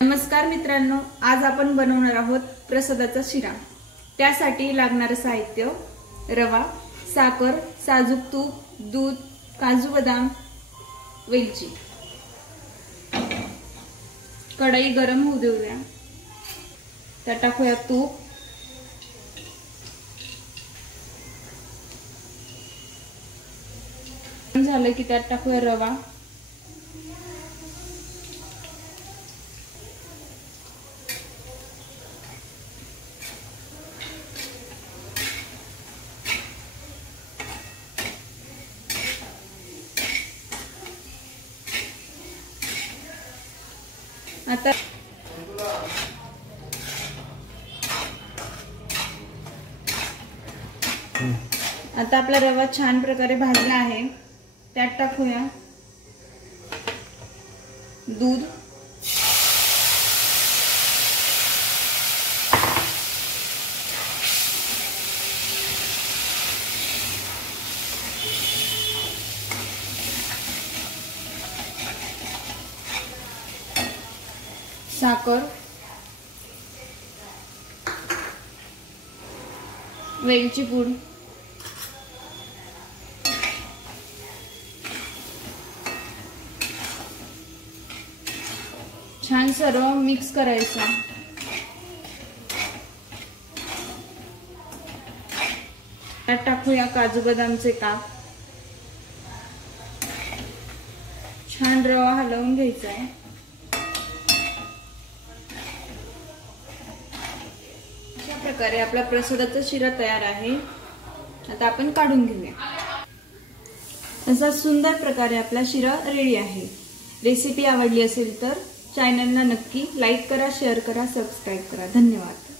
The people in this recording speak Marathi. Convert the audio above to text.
नमस्कार मित्रांनो, आज आपण बनवणार आहोत प्रसादाचा शिरा। त्यासाठी लागणारे साहित्य: रवा, साखर, साजूक तूप, दूध, काजू बदाम, वेलची। कढई गरम होऊ देऊया। त्यात टाकूया तूप, झालं की त्यात टाकूया रवा, आता आपला रवा छान प्रकारे भाजला आहे। त्यात टाकूया दूध, साखर, वेलची पूड, छान सर्व मिक्स करायचं। त्यात टाकूया काजू बदामचे काप, छान रवा हलवून घ्यायचा आहे। अशा प्रकारे आपला प्रसादाचा शिरा तयार आहे। आता आपण काढून घेऊया। असा सुंदर प्रकारे आपला शिरा रेडी आहे। रेसिपी आवडली असेल तर चॅनलला नक्की लाईक करा, शेअर करा, सबस्क्राईब करा। धन्यवाद।